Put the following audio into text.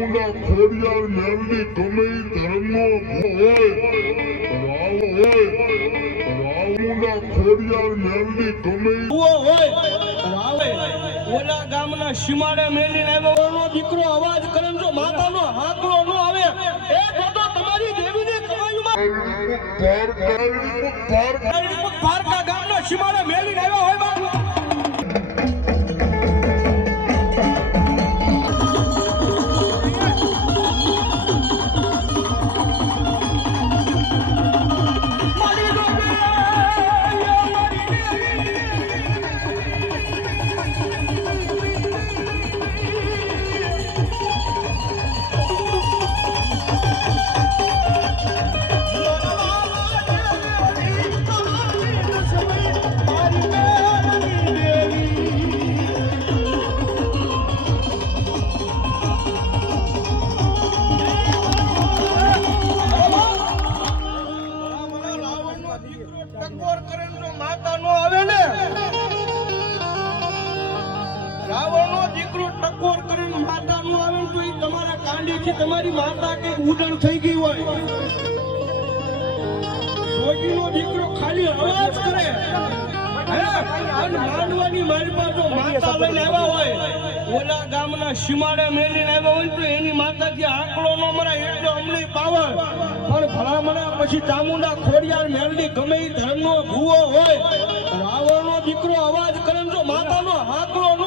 ચામુંડા ખોડિયાર મેલની ગમે ધર્મનો હોય રામુંડા ખોડિયાર મેલની ગમે હોય રાવે ઓલા ગામના સીમાડે મેલીને આવ્યો દીકરો અવાજ કરે જો માતાનો હાકલો ન આવે એ તો તમારી દેવીની કમાઈમાં પારકા ગામના સીમાડે મેલીને આવ્યો હોય બાપુ તમારી માતા કે ઉડણ થઈ ગઈ હોય સોજીનો દીકરો ખાલી અવાજ કરે માંડવાની મારી પાસે માતા લઈને આવ્યા હોય ઓલા ગામના સીમાડે મેલીને આવ્યા હોય તો એની માતાજી આંકડો નો મરાય એટલો અમલી પાવર પણ ભલામણા પછી ચામુંડા ખોડિયાર મેલડી ગમે એ ધર્મનો ભૂવો હોય રાવણનો દીકરો અવાજ કરે જો માતાનો આંકડો